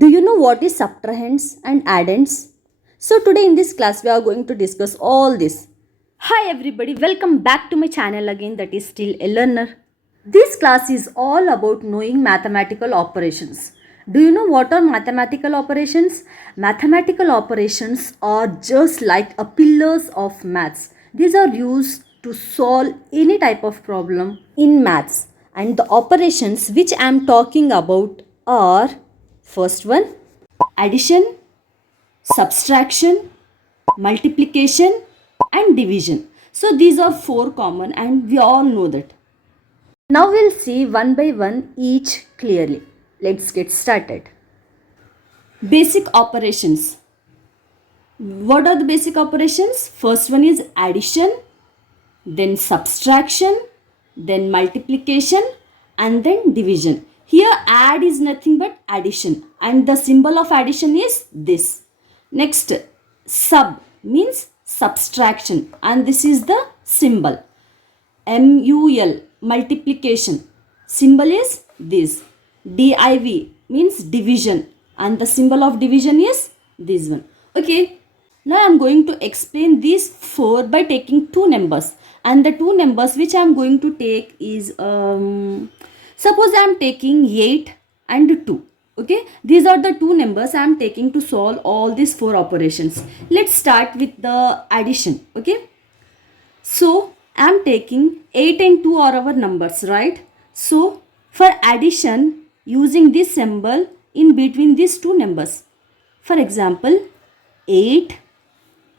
Do you know what is subtrahends and addends? So today in this class we are going to discuss all this. Hi everybody, welcome back to my channel again, that is Still a Learner. This class is all about knowing mathematical operations. Do you know what are mathematical operations? Mathematical operations are just like a pillars of maths. These are used to solve any type of problem in maths. And the operations which I am talking about are: first one, addition, subtraction, multiplication and division. So these are four common and we all know that. Now we'll see one by one each clearly. Let's get started. Basic operations. What are the basic operations? First one is addition, then subtraction, then multiplication and then division. Here add is nothing but addition and the symbol of addition is this. Next, sub means subtraction and this is the symbol. MUL, multiplication, symbol is this. DIV means division and the symbol of division is this one. Okay, now I am going to explain these four by taking two numbers, and the two numbers which I am going to take is suppose I am taking 8 and 2. Okay, these are the two numbers I am taking to solve all these four operations. Let's start with the addition. Okay, so I am taking 8 and 2 are our numbers, right? So for addition, using this symbol in between these two numbers. For example, 8,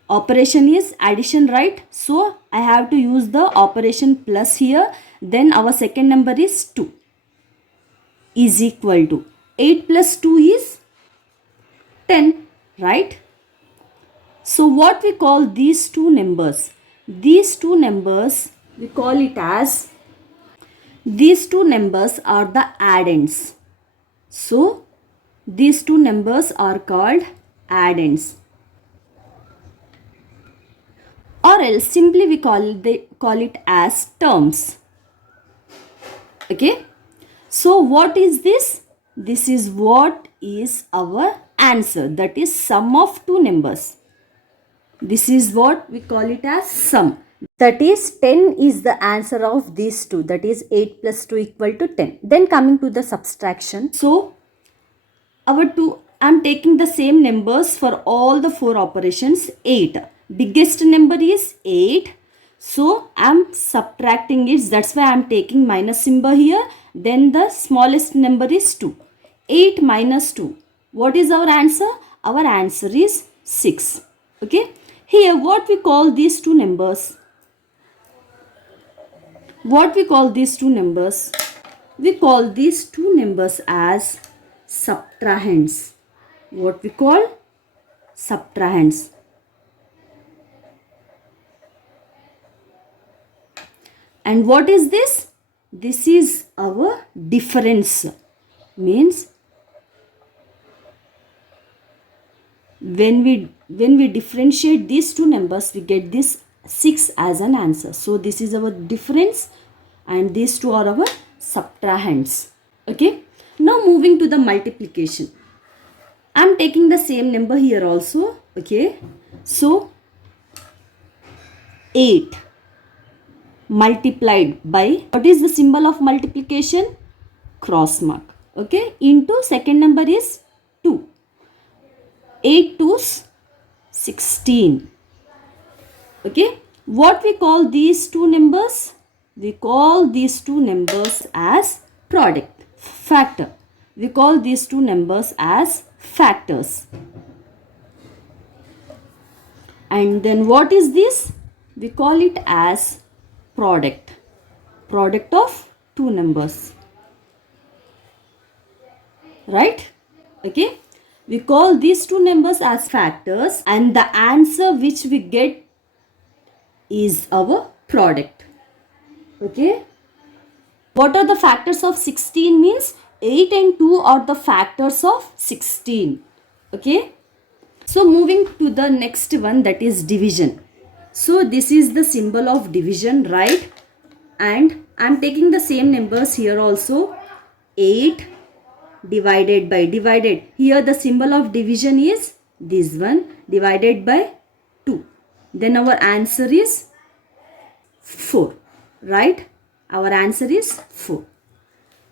operation is addition, right? So I have to use the operation plus here. Then our second number is 2 is equal to 8 plus 2 is 10, right? So what we call these two numbers? These two numbers, we call it as, these two numbers are the addends. So these two numbers are called addends. Or else simply we call it as terms. Okay. So what is this? This is what is our answer, that is sum of two numbers. This is what we call it as sum. That is 10 is the answer of these two, that is 8 plus 2 equal to 10. Then coming to the subtraction. So our two, I am taking the same numbers for all the four operations. 8. Biggest number is 8. So I am subtracting it. That's why I am taking minus symbol here. Then the smallest number is 2. 8 minus 2. What is our answer? Our answer is 6. Okay. Here what we call these two numbers? What we call these two numbers? We call these two numbers as subtrahends. What we call? Subtrahends. And what is this? This is our difference. Means when we differentiate these two numbers, we get this 6 as an answer. So this is our difference and these two are our subtrahends. Okay. Now moving to the multiplication. I am taking the same number here also. Okay. So 8 multiplied by, what is the symbol of multiplication? Cross mark. Okay. Into second number is 2. 8 2's 16. Okay. What we call these two numbers? We call these two numbers as product, factor. We call these two numbers as factors. And then what is this? We call it as product. Product of two numbers. Right? Okay. We call these two numbers as factors and the answer which we get is our product. Okay. What are the factors of 16 means? 8 and 2 are the factors of 16. Okay. So moving to the next one, that is division. So this is the symbol of division, right? And I am taking the same numbers here also. 8 divided by, divided. Here the symbol of division is this one, divided by 2. Then our answer is 4, right? Our answer is 4.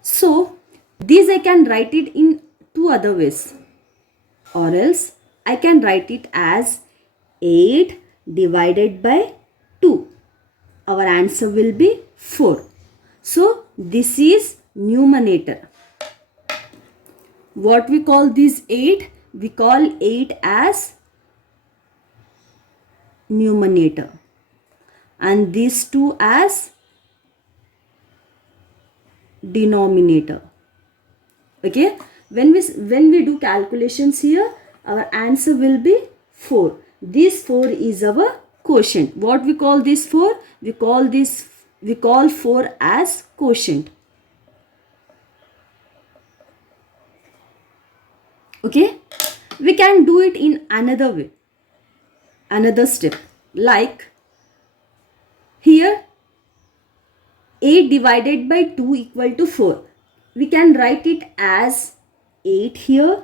So, this I can write it in two other ways, or else I can write it as 8 divided by 2. Our answer will be 4. So, this is numerator. What we call this 8? We call 8 as numerator, and these 2 as denominator. Okay, when we do calculations here, our answer will be 4. This 4 is our quotient. What we call this 4? We call 4 as quotient. Okay, we can do it in another way, another step, like here 8 divided by 2 equal to 4. We can write it as 8 here,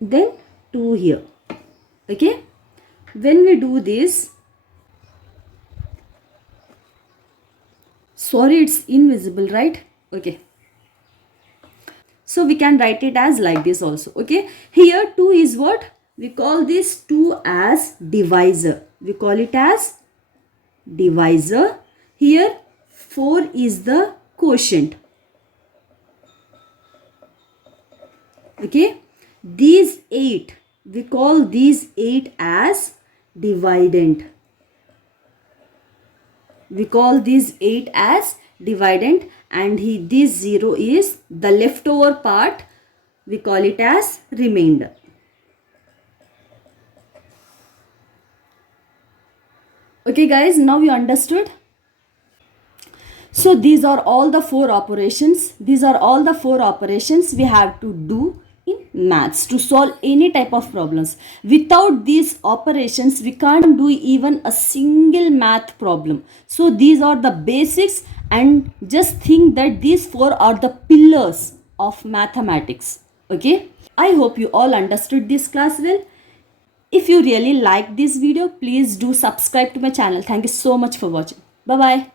then 2 here. Okay, when we do this, sorry, it's invisible, right? Okay, so we can write it as like this also. Okay, here 2 is what? We call this 2 as divisor. We call it as divisor. Here 4 is the quotient. Okay, these 8, we call these 8 as dividend. We call these 8 as dividend, and this 0 is the leftover part. We call it as remainder. Okay guys, now you understood? So these are all the 4 operations. These are all the 4 operations we have to do in maths to solve any type of problems. Without these operations, we can't do even a single math problem. So these are the basics, and just think that these 4 are the pillars of mathematics. Okay? I hope you all understood this class well. If you really like this video, please do subscribe to my channel. Thank you so much for watching. Bye bye.